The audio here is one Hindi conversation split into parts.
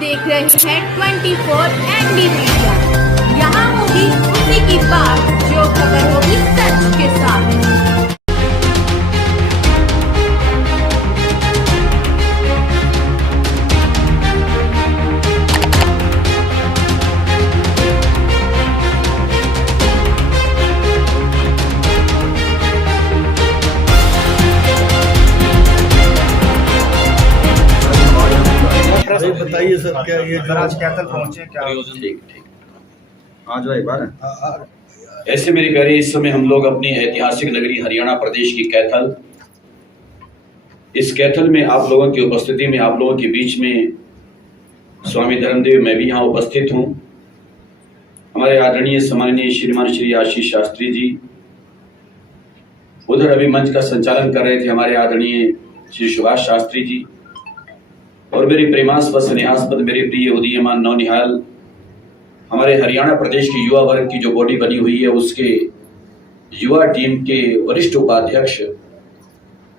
देख रहे हैं 24 एनडी मीडिया। यहाँ होगी उसी की बात जो खबर होगी सच के साथ। बताइए सर, क्या ये आज कैथल पहुंचे क्या? ठीक। हाँ जो एक बार ऐसे मेरे प्यारे, इस समय हम लोग अपनी ऐतिहासिक नगरी हरियाणा प्रदेश की कैथल, इस कैथल में आप लोगों की उपस्थिति में, आप लोगों के बीच में स्वामी धर्मदेव, मैं भी यहाँ उपस्थित हूँ। हमारे आदरणीय सम्माननीय श्रीमान श्री आशीष शास्त्री जी उधर अभी मंच का संचालन कर रहे थे, हमारे आदरणीय श्री सुभाष शास्त्री जी, और मेरे प्रेमास्पद स्नेहास्पद मेरे प्रिय उदीयमान नौनिहाल हमारे हरियाणा प्रदेश की युवा वर्ग की जो बॉडी बनी हुई है, उसके युवा टीम के वरिष्ठ उपाध्यक्ष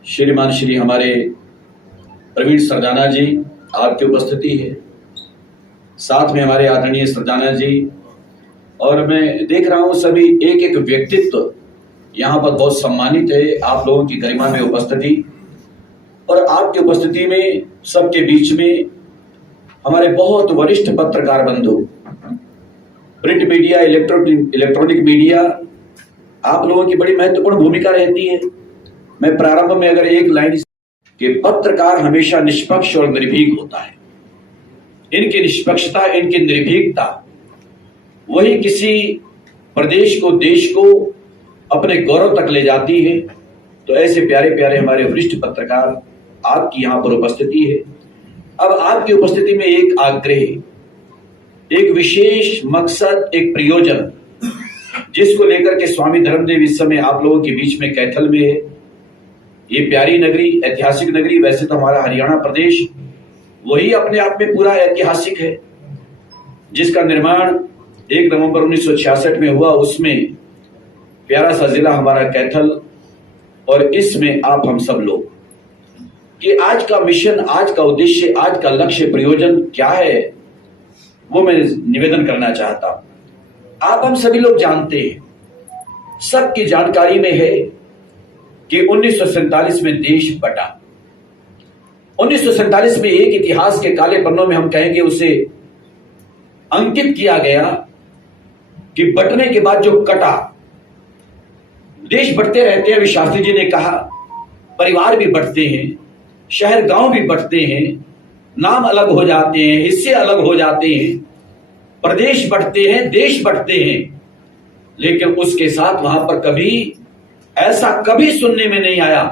श्रीमान श्री हमारे प्रवीण सरदाना जी, आपकी उपस्थिति है। साथ में हमारे आदरणीय सरदाना जी, और मैं देख रहा हूं सभी एक एक व्यक्तित्व यहाँ पर बहुत सम्मानित है। आप लोगों की गरिमा में उपस्थिति और आपकी उपस्थिति में सबके बीच में हमारे बहुत वरिष्ठ पत्रकार बंधु, प्रिंट मीडिया, इलेक्ट्रॉनिक मीडिया, आप लोगों की बड़ी महत्वपूर्ण भूमिका रहती है। मैं प्रारंभ में अगर एक लाइन कि पत्रकार हमेशा निष्पक्ष और निर्भीक होता है, इनकी निष्पक्षता, इनकी निर्भीकता वही किसी प्रदेश को, देश को अपने गौरव तक ले जाती है। तो ऐसे प्यारे प्यारे हमारे वरिष्ठ पत्रकार आपकी यहाँ पर उपस्थिति है। अब आपकी उपस्थिति में एक आग्रह, एक विशेष मकसद, एक प्रयोजन, जिसको लेकर के स्वामी धर्मदेव इस समय आप लोगों के बीच में कैथल में है। ये प्यारी नगरी, ऐतिहासिक नगरी, वैसे तो हमारा हरियाणा प्रदेश वही अपने आप में पूरा ऐतिहासिक है, जिसका निर्माण 1 नवंबर 1966 में हुआ। उसमें प्यारा सा जिला हमारा कैथल, और इसमें आप हम सब लोग कि आज का मिशन, आज का उद्देश्य, आज का लक्ष्य, प्रयोजन क्या है, वो मैं निवेदन करना चाहता हूं। आप हम सभी लोग जानते हैं, सबकी जानकारी में है कि 1947 में देश बटा। 1947 में एक इतिहास के काले पन्नों में हम कहेंगे उसे अंकित किया गया कि बटने के बाद जो कटा, देश बढ़ते रहते हैं। अभी शास्त्री जी ने कहा, परिवार भी बढ़ते हैं, शहर गांव भी बढ़ते हैं, नाम अलग हो जाते हैं, हिस्से अलग हो जाते हैं, प्रदेश बढ़ते हैं, देश बढ़ते हैं, लेकिन उसके साथ वहां पर कभी ऐसा कभी सुनने में नहीं आया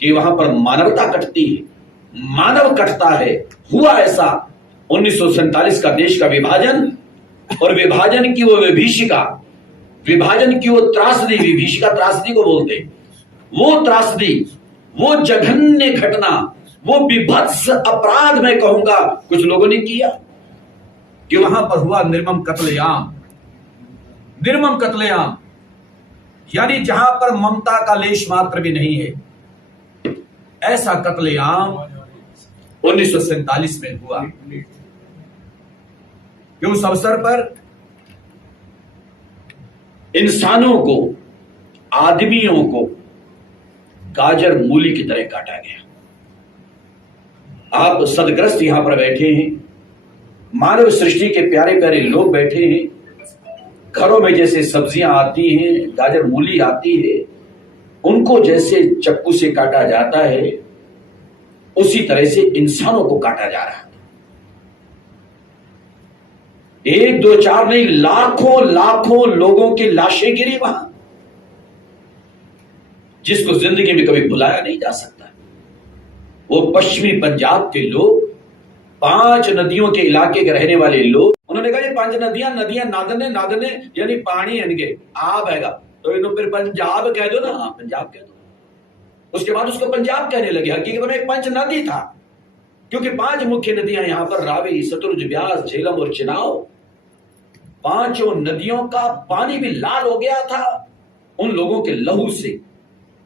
कि वहां पर मानवता कटती है, मानव कटता है। हुआ ऐसा 1947 का देश का विभाजन, और विभाजन की वो विभीषिका, विभाजन की वो त्रासदी, विभीषिका त्रासदी को बोलते, वो त्रासदी, वो जघन्य घटना, वो विभत्स अपराध मैं कहूंगा कुछ लोगों ने किया कि वहां पर हुआ निर्मम कत्लेआम। निर्मम कत्लेआम यानी जहां पर ममता का लेश मात्र भी नहीं है, ऐसा कत्लेआम 1947 में हुआ। कि उस अवसर पर इंसानों को, आदमियों को गाजर मूली की तरह काटा गया। आप सदग्रस्त यहां पर बैठे हैं, मानव सृष्टि के प्यारे प्यारे लोग बैठे हैं, घरों में जैसे सब्जियां आती हैं, गाजर मूली आती है, उनको जैसे चक्कू से काटा जाता है, उसी तरह से इंसानों को काटा जा रहा है। 1, 2, 4 नहीं, लाखों लाखों लोगों की लाशें गिरी वहां, जिसको जिंदगी में कभी भुलाया नहीं जा सकता। वो पश्चिमी पंजाब के लोग, 5 नदियों के इलाके के रहने वाले लोग, उन्होंने कहा ये 5 नदियां नादने नादने यानी पानी इनके आ बहेगा, तो इन्होंने फिर पंजाब कह दो ना। हाँ, पंजाब कह दो। उसके बाद उसको पंजाब कहने लगे। हकीकत में एक पंच नदी था, क्योंकि 5 मुख्य नदियां यहां पर रावी, सतलुज, ब्यास, झेलम और चिनाव, 5 नदियों का पानी भी लाल हो गया था उन लोगों के लहू से।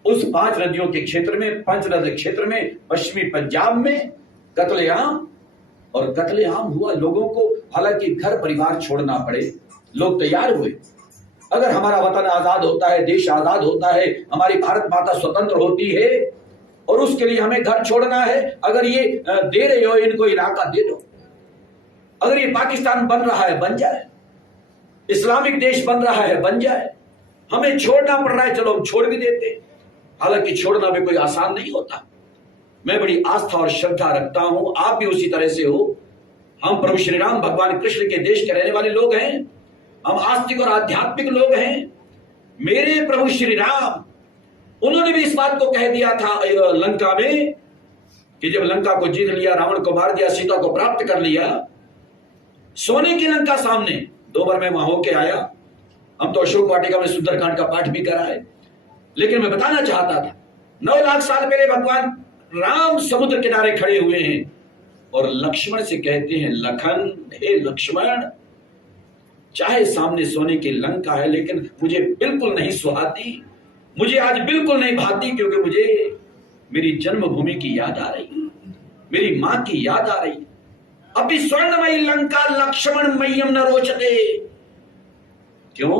उस 5 नदियों के क्षेत्र में, पंचनद क्षेत्र में, पश्चिमी पंजाब में कत्लेआम और कत्लेआम हुआ, लोगों को हालांकि घर परिवार छोड़ना पड़े, लोग तैयार हुए। अगर हमारा वतन आजाद होता है, देश आजाद होता है, हमारी भारत माता स्वतंत्र होती है और उसके लिए हमें घर छोड़ना है, अगर ये दे रहे हो इनको इलाका दे दो। अगर ये पाकिस्तान बन रहा है बन जाए, इस्लामिक देश बन रहा है बन जाए, हमें छोड़ना पड़ रहा है, चलो हम छोड़ भी देते। हालांकि छोड़ना भी कोई आसान नहीं होता। मैं बड़ी आस्था और श्रद्धा रखता हूं, आप भी उसी तरह से हो। हम प्रभु श्री राम भगवान कृष्ण के देश के रहने वाले लोग हैं, हम आस्तिक और आध्यात्मिक लोग हैं। मेरे प्रभु श्री राम, उन्होंने भी इस बात को कह दिया था लंका में कि जब लंका को जीत लिया, रावण को मार दिया, सीता को प्राप्त कर लिया, सोने की लंका सामने 2 बार मैं वहां होके आया। हम तो अशोक वाटिका में सुंदरकांड का पाठ भी करा है, लेकिन मैं बताना चाहता था 9 लाख साल पहले भगवान राम समुद्र किनारे खड़े हुए हैं और लक्ष्मण से कहते हैं, लखन हे लक्ष्मण, चाहे सामने सोने की लंका है लेकिन मुझे बिल्कुल नहीं सुहाती, मुझे आज बिल्कुल नहीं भाती, क्योंकि मुझे मेरी जन्मभूमि की याद आ रही है, मेरी मां की याद आ रही है। अभी स्वर्णमयी लंका लक्ष्मण मह्यम न रोचते। क्यों?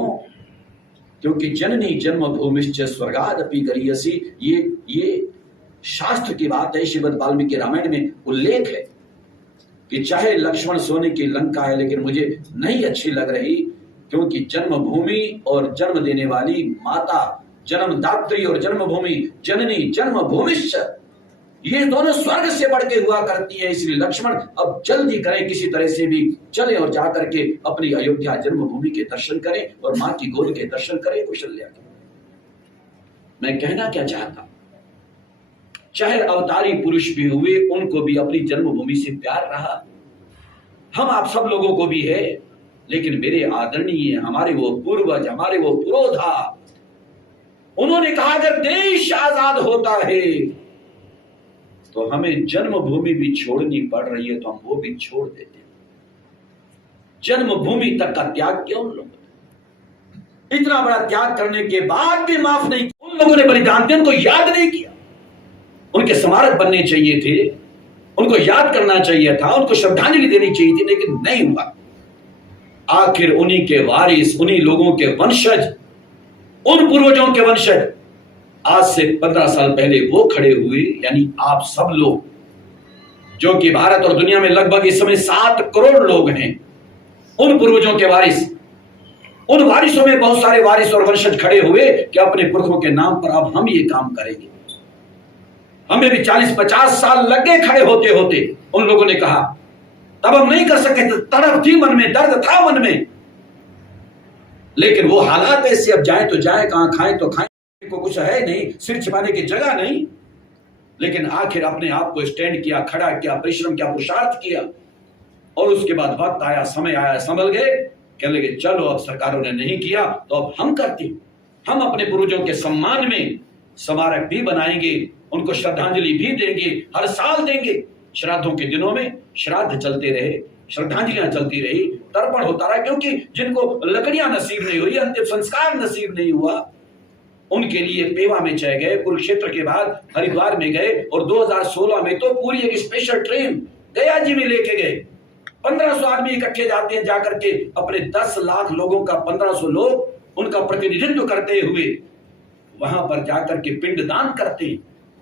क्योंकि जननी जन्मभूमिश्च स्वर्गादपि गरीयसी। ये शास्त्र की बात है, श्रीमद् वाल्मीकि रामायण में उल्लेख है कि चाहे लक्ष्मण सोने की लंका है लेकिन मुझे नहीं अच्छी लग रही, क्योंकि जन्मभूमि और जन्म देने वाली माता, जन्मदात्री और जन्मभूमि, जननी जन्मभूमिश्च, ये दोनों स्वर्ग से बढ़ के हुआ करती है। इसलिए लक्ष्मण अब जल्दी करें, किसी तरह से भी चलें और जाकर के अपनी अयोध्या जन्मभूमि के दर्शन करें और मां की गोद के दर्शन करें, कौशल्या के। मैं कहना क्या चाहता, चाहे अवतारी पुरुष भी हुए, उनको भी अपनी जन्मभूमि से प्यार रहा, हम आप सब लोगों को भी है। लेकिन मेरे आदरणीय, हमारे वो पूर्वज, हमारे वो पुरोधा, उन्होंने कहा अगर देश आजाद होता है तो हमें जन्मभूमि भी छोड़नी पड़ रही है तो हम वो भी छोड़ देते हैं। जन्मभूमि तक का त्याग किया उन लोगों ने, इतना बड़ा त्याग करने के बाद भी माफ नहीं, उन लोगों ने बलिदान दिया, उनको याद नहीं किया। उनके स्मारक बनने चाहिए थे, उनको याद करना चाहिए था, उनको श्रद्धांजलि देनी चाहिए थी, लेकिन नहीं हुआ। आखिर उन्हीं के वारिस, उन्हीं लोगों के वंशज, उन पूर्वजों के वंशज आज से 15 साल पहले वो खड़े हुए, यानी आप सब लोग, जो कि भारत और दुनिया में लगभग इस समय 7 करोड़ लोग हैं, उन पूर्वजों के वारिस, उन वारिसों में बहुत सारे वारिस और वंशज खड़े हुए कि अपने पुरखों के नाम पर अब हम ये काम करेंगे। हमें भी 40-50 साल लग गए खड़े होते होते। उन लोगों ने कहा, तब हम नहीं कर सके, तड़प थी मन में, दर्द था मन में, लेकिन वो हालात ऐसे, अब जाए तो जाए कहां, खाएं तो खाएं, को कुछ है नहीं, सिर छिपाने की जगह नहीं। लेकिन आखिर अपने आप को स्टैंड किया, खड़ा किया, परिश्रम किया, पुरुषार्थ किया, और उसके बाद वक्त आया, समय आया, संभल गए, कहने लगे चलो अब सरकारों ने नहीं किया तो अब हम करते हैं। हम अपने पूर्वजों के सम्मान में स्मारक भी बनाएंगे, उनको श्रद्धांजलि भी देंगे, हर साल देंगे। श्राद्धों के दिनों में श्राद्ध चलते रहे, श्रद्धांजलियां चलती रही, तर्पण होता रहा, क्योंकि जिनको लकड़ियां नसीब नहीं हुई, अंतिम संस्कार नसीब नहीं हुआ, उनके लिए पेवा में चले गए, कुरुक्षेत्र के बाद हरिद्वार में गए, और 2016 में तो पूरी एक स्पेशल ट्रेन गया जी में लेके गए। 1500 आदमी इकट्ठे जाते हैं, जाकर के अपने 10 लाख लोगों का 1500 लोग उनका प्रतिनिधित्व करते हुए वहां पर जाकर के पिंडदान करते,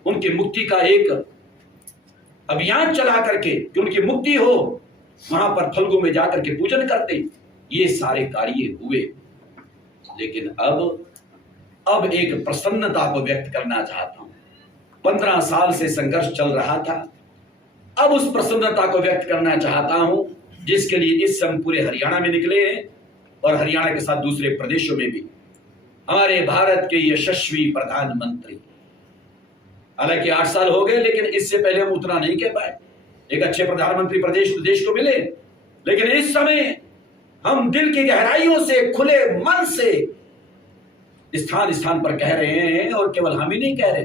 उनकी मुक्ति का एक अभियान चला करके कि उनकी मुक्ति हो, वहां पर फल्गु में जाकर के पूजन करते। ये सारे कार्य हुए। लेकिन अब एक प्रसन्नता को व्यक्त करना चाहता हूं। 15 साल से संघर्ष चल रहा था, अब उस प्रसन्नता को व्यक्त करना चाहता हूं जिसके लिए इस समय पूरे हरियाणा में निकले हैं, और हरियाणा के साथ दूसरे प्रदेशों में भी हमारे भारत के यशस्वी प्रधानमंत्री। हालांकि 8 साल हो गए, लेकिन इससे पहले हम उतना नहीं कह पाए। एक अच्छे प्रधानमंत्री देश को मिले, लेकिन इस समय हम दिल की गहराइयों से, खुले मन से स्थान स्थान पर कह रहे हैं, और केवल हम ही नहीं कह रहे,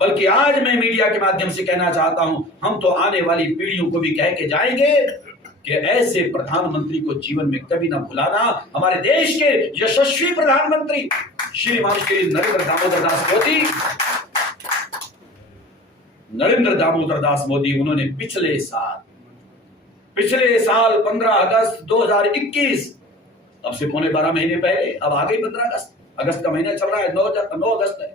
बल्कि आज मैं मीडिया के माध्यम से कहना चाहता हूं, हम तो आने वाली पीढ़ियों को भी कह के जाएंगे कि ऐसे प्रधानमंत्री को जीवन में कभी ना भुलाना। हमारे देश के यशस्वी प्रधानमंत्री श्रीमान श्री नरेंद्र दामोदर दास मोदी, उन्होंने पिछले साल पिछले साल 15 अगस्त 2021, अब से पौने 12 महीने पहले, अब आ गई 15 अगस्त, अगस्त का महीना चल रहा है, 9 अगस्त है।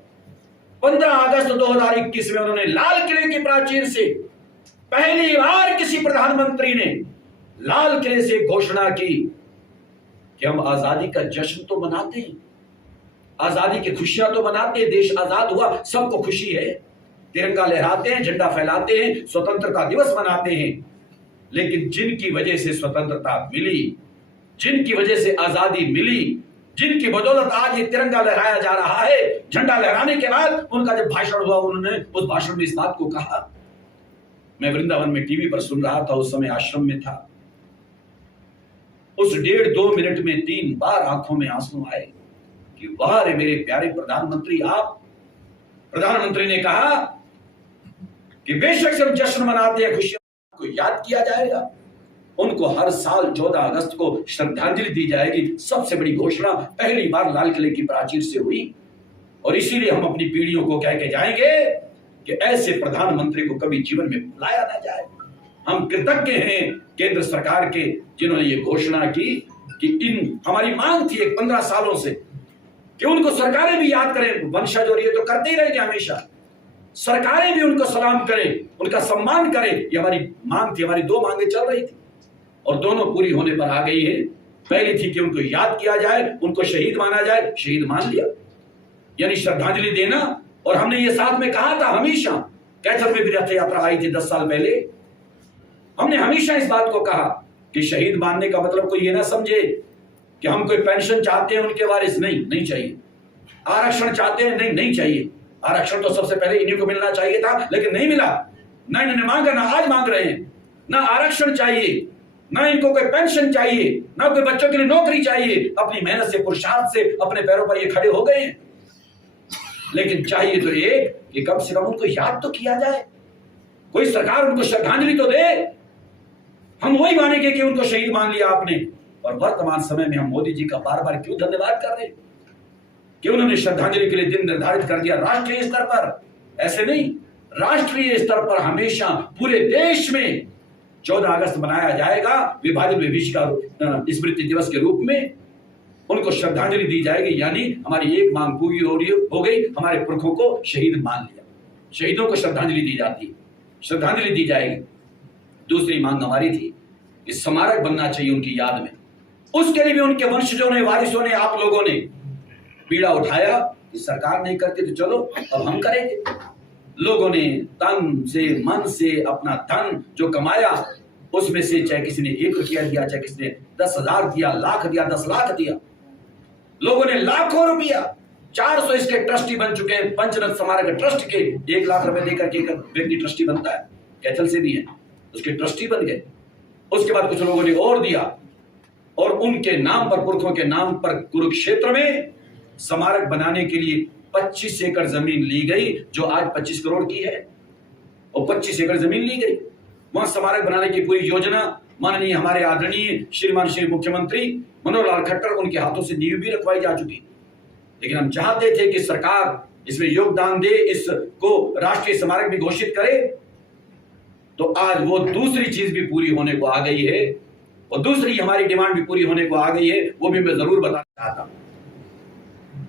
15 अगस्त 2021 में उन्होंने लाल किले की प्राचीर से पहली बार किसी प्रधानमंत्री ने लाल किले से घोषणा की कि हम आजादी का जश्न तो मनाते हैं, आजादी की खुशियां तो मनाते हैं, देश आजाद हुआ, सबको खुशी है, तिरंगा लहराते हैं, झंडा फैलाते हैं, स्वतंत्रता दिवस मनाते हैं। लेकिन जिनकी वजह से स्वतंत्रता मिली, जिनकी वजह से आजादी मिली, जिनकी बदौलत आज ये तिरंगा लहराया जा रहा है, झंडा लहराने के बाद उनका जब भाषण हुआ, उन्होंने उस भाषण में इस बात को कहा, मैं वृंदावन में टीवी पर सुन रहा था, उस समय आश्रम में था, उस 1.5-2 मिनट में 3 बार आंखों में आंसू आए कि वाह रे मेरे प्यारे प्रधानमंत्री आप। प्रधानमंत्री ने कहा कि बेशक से हम जश्न मनाते हैं, खुशियों को याद किया जाएगा, उनको हर साल 14 अगस्त को श्रद्धांजलि दी जाएगी। सबसे बड़ी घोषणा पहली बार लाल किले की प्राचीर से हुई, और इसीलिए हम अपनी पीढ़ियों को कह के जाएंगे कि ऐसे प्रधानमंत्री को कभी जीवन में बुलाया ना जाए। हम कृतज्ञ हैं केंद्र सरकार के, जिन्होंने ये घोषणा की कि इन हमारी मांग थी 15 सालों से कि उनको सरकारें भी याद करें, वंशज और ये तो करते ही रहेंगे हमेशा, सरकारें भी उनको सलाम करें, उनका सम्मान करें। ये हमारी मांग थी, हमारी 2 मांगे चल रही थी और दोनों पूरी होने पर आ गई है। पहली थी कि उनको याद किया जाए, उनको शहीद माना जाए, शहीद मान लिया, यानी श्रद्धांजलि देना। और हमने ये साथ में कहा था हमेशा, कैथल में भी रथ यात्रा आई थी 10 साल पहले, हमने हमेशा इस बात को कहा कि शहीद मानने का मतलब कोई ये ना समझे कि हम कोई पेंशन चाहते हैं उनके वारिस, नहीं चाहिए। आरक्षण चाहते हैं, नहीं चाहिए। आरक्षण तो सबसे पहले इन्हीं को मिलना चाहिए था, लेकिन नहीं मिला, ना इन्होंने मांगा, ना आज मांग रहे हैं। ना आरक्षण चाहिए, ना इनको कोई पेंशन चाहिए, ना कोई बच्चों के लिए नौकरी चाहिए। अपनी मेहनत से, पुरुषार्थ से अपने पैरों पर ये खड़े हो गए हैं, लेकिन चाहिए तो एक कि कम से कम उनको याद तो किया जाए, कोई सरकार उनको श्रद्धांजलि तो दे। हम वही मानेंगे कि उनको शहीद मान लिया आपने, और वर्तमान समय में हम मोदी जी का बार बार क्यों धन्यवाद कर रहे हैं कि उन्होंने श्रद्धांजलि के लिए दिन निर्धारित कर दिया राष्ट्रीय स्तर पर। ऐसे नहीं, राष्ट्रीय स्तर पर हमेशा पूरे देश में 14 अगस्त मनाया जाएगा विभाजन विभीषिका स्मृति दिवस के रूप में, उनको श्रद्धांजलि दी जाएगी। यानी हमारी एक मांग पूरी हो गई, हमारे पुरखों को शहीद मान लिया, शहीदों को श्रद्धांजलि दी जाती, श्रद्धांजलि दी जाएगी। दूसरी मांग हमारी थी कि स्मारक बनना चाहिए उनकी याद में, उसके लिए भी उनके वंशजों ने, वारिसों ने, आप लोगों ने पीड़ा उठाया कि सरकार नहीं करती तो चलो अब हम करेंगे। लोगों ने तन से, मन से अपना धन जो कमाया, उसमें से चाहे किसी ने 1 रुपया दिया, चाहे किसी ने 10,000 दिया, लाख दिया, 10 लाख दिया, लोगों ने लाखों रुपया। 400 इसके ट्रस्टी बन चुके हैं, पंचरत्न स्मारक ट्रस्ट के 1 लाख रुपए देकर के एक व्यक्ति ट्रस्टी बनता है, कैथल से भी है, उसके ट्रस्टी बन गए। उसके बाद कुछ लोगों ने और दिया, और उनके नाम पर, पुरखों के नाम पर कुरुक्षेत्र में स्मारक बनाने के लिए 25 एकड़ जमीन ली गई, जो आज 25 करोड़ की है, और 25 एकड़ जमीन ली गई। वहां स्मारक बनाने की पूरी योजना माननीय हमारे आदरणीय श्रीमान श्री मुख्यमंत्री मनोहर लाल खट्टर, उनके हाथों से नींव भी रखवाई जा चुकी। लेकिन हम चाहते थे कि सरकार इसमें योगदान दे, इसको राष्ट्रीय स्मारक भी घोषित करे। तो आज वो दूसरी चीज भी पूरी होने को आ गई है, और दूसरी हमारी डिमांड भी पूरी होने को आ गई है, वो भी मैं जरूर बताना चाहता हूं।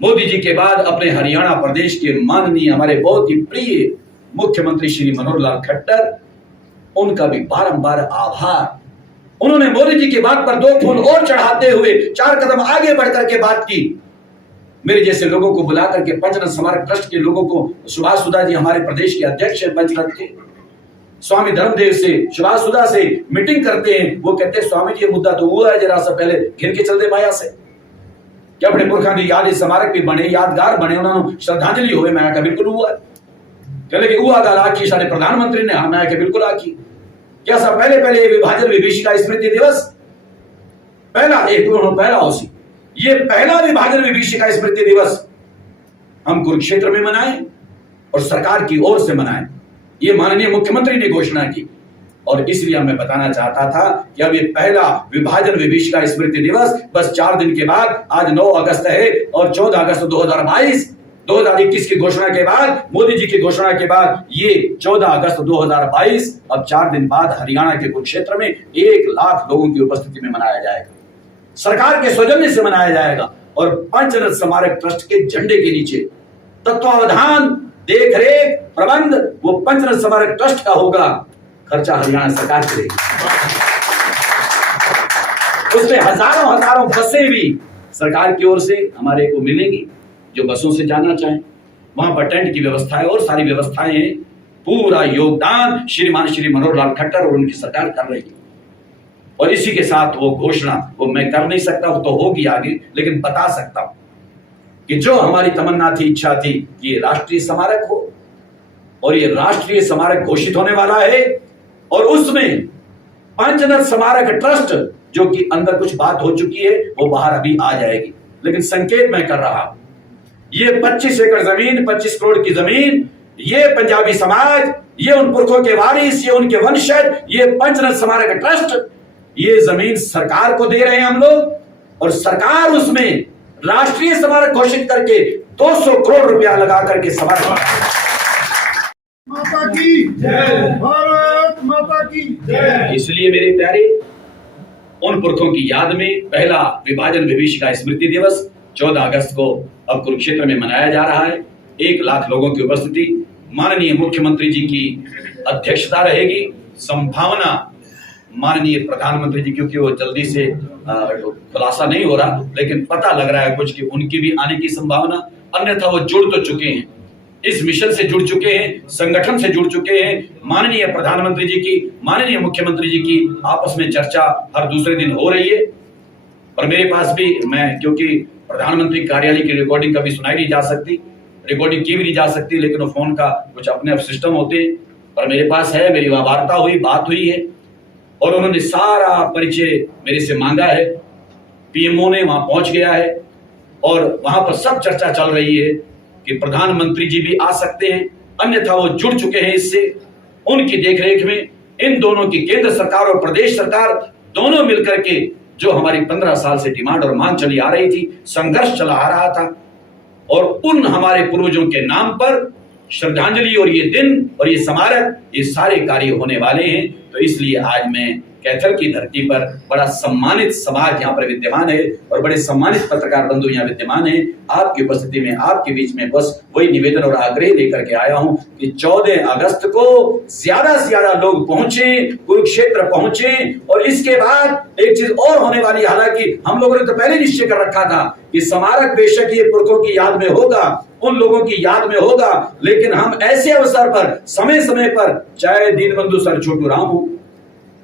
मोदी जी के बाद अपने हरियाणा प्रदेश के माननीय हमारे बहुत ही प्रिय मुख्यमंत्री श्री मनोहर लाल खट्टर, उनका भी बारंबार आभार। उन्होंने मोदी जी की बात पर 2 फूल और चढ़ाते हुए 4 कदम आगे बढ़कर के बात की। मेरे जैसे लोगों को बुला करके, पंचरत्न स्मारक ट्रस्ट के लोगों को, सुभाष सुधा जी हमारे प्रदेश के अध्यक्ष हैं पंचरत्न के, स्वामी धर्मदेव से, सुभाष सुधा से मीटिंग करते हैं। वो कहते हैं स्वामी जी ये मुद्दा तो हुआ है, जरा सा पहले घिर के चल दे माया से, क्या अपने पुरखा की याद स्मारक भी बने, यादगार बने, उन्होंने श्रद्धांजलि हुए। मैं क्या बिल्कुल हुआ है, कहले कि हुआ गल आखी सारे प्रधानमंत्री ने, हाँ मैं क्या बिल्कुल आखी। क्या सब पहले विभाजन विभीषिका स्मृति दिवस पहला उसी, ये पहला विभाजन विभीषिका स्मृति दिवस हम कुरुक्षेत्र में मनाएं और सरकार की ओर से मनाएं, ये माननीय मुख्यमंत्री ने घोषणा की। और इसलिए मैं बताना चाहता था कि अब ये पहला विभाजन विभीषिका स्मृति दिवस, बस 4 दिन के बाद आज 9 अगस्त है, और 14 अगस्त 2022 2021 की घोषणा के बाद, मोदी जी की घोषणा के बाद ये 14 अगस्त 2022 अब 4 दिन बाद हरियाणा के कुरुक्षेत्र में 1 लाख लोगों की उपस्थिति में मनाया जाएगा। सरकार के सौजन्य से मनाया जाएगा और पंचरत्न स्मारक ट्रस्ट के झंडे के नीचे तत्वावधान, देख रेख, प्रबंध वो पंचरत्न स्मारक ट्रस्ट का होगा। खर्चा हरियाणा सरकार करेगी। उसमें हजारों बसें भी सरकार की ओर से हमारे को मिलेंगी। जो बसों से जाना चाहें, वहां पर टेंट की व्यवस्था है और सारी व्यवस्थाएं हैं। पूरा योगदान श्रीमान श्री मनोहर लाल खट्टर और उनकी सरकार कर रही है। और इसी के साथ वो घोषणा वो मैं कर नहीं सकता, वो तो होगी आगे, लेकिन बता सकता हूं कि जो हमारी तमन्ना थी, इच्छा थी कि ये राष्ट्रीय स्मारक हो और ये राष्ट्रीय स्मारक घोषित होने वाला है। और उसमें पंचरत्न स्मारक ट्रस्ट जो कि अंदर कुछ बात हो चुकी है वो बाहर अभी आ जाएगी, लेकिन संकेत मैं कर रहा हूं। ये 25 एकड़ जमीन, 25 करोड़ की जमीन, ये पंजाबी समाज, ये उन पुरखों के वारिस, ये उनके वंशज, ये पंचरत्न स्मारक ट्रस्ट, ये जमीन सरकार को दे रहे हैं हम लोग। और सरकार उसमें राष्ट्रीय स्मारक घोषित करके 200 करोड़ रुपया लगा करके स्मारक। माता की जय, भारत माता की जय। इसलिए मेरे प्यारे, उन पुरखों की याद में पहला विभाजन विभीषिका स्मृति दिवस 14 अगस्त को अब कुरुक्षेत्र में मनाया जा रहा है। 1 लाख लोगों की उपस्थिति, माननीय मुख्यमंत्री जी की अध्यक्षता रहेगी। संभावना माननीय प्रधानमंत्री जी, क्योंकि वो जल्दी से खुलासा नहीं हो रहा, लेकिन पता लग रहा है कुछ कि उनकी भी आने की संभावना, अन्यथा वो जुड़ तो चुके हैं, इस मिशन से जुड़ चुके हैं, संगठन से जुड़ चुके हैं। माननीय प्रधानमंत्री जी की, माननीय मुख्यमंत्री जी की आपस में चर्चा हर दूसरे दिन हो रही है। और मेरे पास भी, मैं क्योंकि प्रधानमंत्री कार्यालय की रिकॉर्डिंग कभी सुनाई नहीं जा सकती, रिकॉर्डिंग की भी नहीं जा सकती, लेकिन वो फोन का कुछ अपने आप सिस्टम होते हैं, पर मेरे पास है, मेरी वहां वार्ता हुई, बात हुई है और उन्होंने सारा परिचय मेरे से मांगा है। पीएमओ ने वहां पहुंच गया है और वहां पर सब चर्चा चल रही है कि प्रधानमंत्री जी भी आ सकते हैं, अन्यथा वो जुड़ चुके हैं इससे। उनकी देखरेख में इन दोनों की, केंद्र सरकार और प्रदेश सरकार दोनों मिलकर के, जो हमारी 15 साल से डिमांड और मांग चली आ रही थी, संघर्ष चला आ रहा था, और उन हमारे पूर्वजों के नाम पर श्रद्धांजलि और ये दिन और ये स्मारक, ये सारे कार्य होने वाले हैं। तो इसलिए आज मैं कैथल की धरती पर बड़ा सम्मानित समाज यहाँ पर विद्यमान है और बड़े सम्मानित पत्रकार बंधु यहाँ विद्यमान है। आपकी उपस्थिति में, आपके बीच में बस वही निवेदन और आग्रह लेकर के आया हूँ कि 14 अगस्त को ज्यादा से ज्यादा लोग पहुंचे, कुरुक्षेत्र पहुंचे। और इसके बाद एक चीज और होने वाली, हालांकि हम लोगों ने तो पहले निश्चय कर रखा था कि स्मारक बेशक ये पुरखों की याद में होगा, उन लोगों की याद में होगा, लेकिन हम ऐसे अवसर पर समय समय पर, चाहे दीनबंधु सर छोटू राम हो,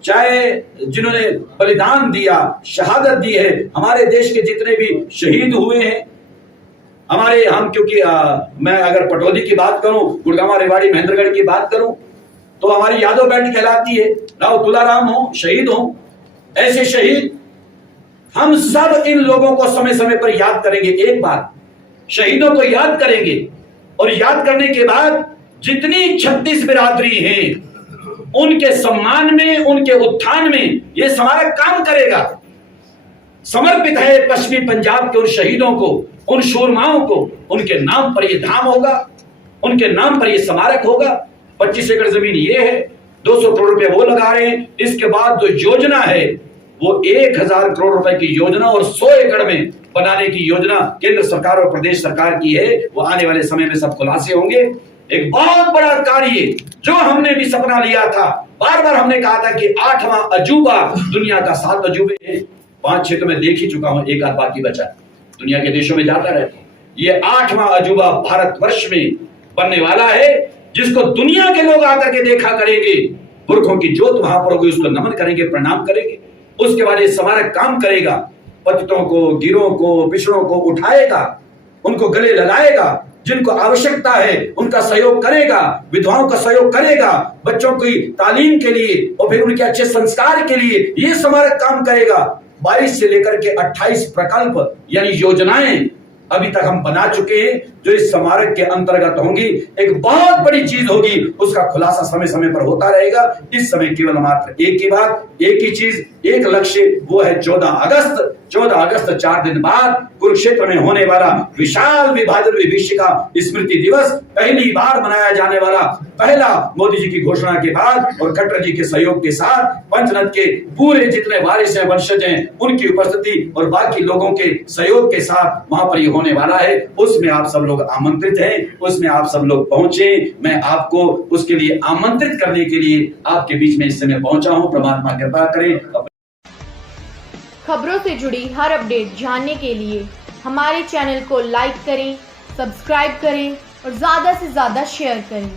चाहे जिन्होंने बलिदान दिया, शहादत दी है, हमारे देश के जितने भी शहीद हुए हैं, हमारे, हम क्योंकि मैं अगर पटौदी की बात करूं, गुड़गांव, रेवाड़ी, महेंद्रगढ़ की बात करूं, तो हमारी यादव बेल्ट कहलाती है। राव तुलाराम हो, शहीद हो, ऐसे शहीद हम सब इन लोगों को समय समय पर याद करेंगे। एक बार शहीदों को याद करेंगे और याद करने के बाद जितनी 36 बिरादरी हैं उनके सम्मान में, उनके उत्थान में ये स्मारक काम करेगा। समर्पित है पश्चिमी पंजाब के उन शहीदों को, उन शूरमाओं को, उनके नाम पर ये धाम होगा, उनके नाम पर ये स्मारक होगा। 25 एकड़ जमीन ये है, 200 करोड़ रुपए वो लगा रहे हैं। इसके बाद जो योजना है वो 1000 करोड़ रुपए की योजना और 100 एकड़ में बनाने की योजना केंद्र सरकार और प्रदेश सरकार की है। वो आने वाले समय में सब खुलासे होंगे। एक बहुत बड़ा कार्य जो हमने भी सपना लिया था, बार बार हमने कहा था कि 8वां अजूबा, दुनिया का 7 अजूबे हैं, 5-6 तो मैं देख ही चुका हूं, एक आध बाकी बचा, दुनिया के देशों में जाता रहता हूं। ये 8वां अजूबा भारतवर्ष में बनने वाला है, जिसको दुनिया के लोग आकर के देखा करेंगे। पुरखों की जोत वहां पर होगी, उसको नमन करेंगे, प्रणाम करेंगे। उसके बाद ये स्मारक काम करेगा, पतितों को, गिरों को, पिछड़ों को उठाएगा, उनको गले लगाएगा, जिनको आवश्यकता है उनका सहयोग करेगा, विधवाओं का सहयोग करेगा, बच्चों की तालीम के लिए और फिर उनके अच्छे संस्कार के लिए ये स्मारक काम करेगा। 22 से लेकर के 28 प्रकल्प यानी योजनाएं अभी तक हम बना चुके हैं, जो इस स्मारक के अंतर्गत होंगी, एक बहुत बड़ी चीज होगी, उसका खुलासा समय समय पर होता रहेगा। इस समय केवल मात्र एक ही बात, एक ही चीज, एक लक्ष्य, वो है 14 अगस्त। 14 अगस्त 4 दिन बाद कुरुक्षेत्र में होने वाला विशाल विभाजन विभीषिका स्मृति दिवस, पहली बार मनाया जाने वाला, पहला मोदी जी की घोषणा के बाद और खट्टर जी के सहयोग के साथ पंचनद के पूरे जितने वारिस हैं, वंशज हैं, उनकी उपस्थिति और बाकी लोगों के सहयोग के साथ वहां पर ये होने वाला है। उसमें आप सब लोग आमंत्रित हैं, उसमें आप सब लोग पहुंचे। मैं आपको उसके लिए आमंत्रित करने के लिए आपके बीच में इस समय पहुंचा हूं। परमात्मा कृपा करें। खबरों से जुड़ी हर अपडेट जानने के लिए हमारे चैनल को लाइक करें, सब्सक्राइब करें और ज़्यादा से ज़्यादा शेयर करें।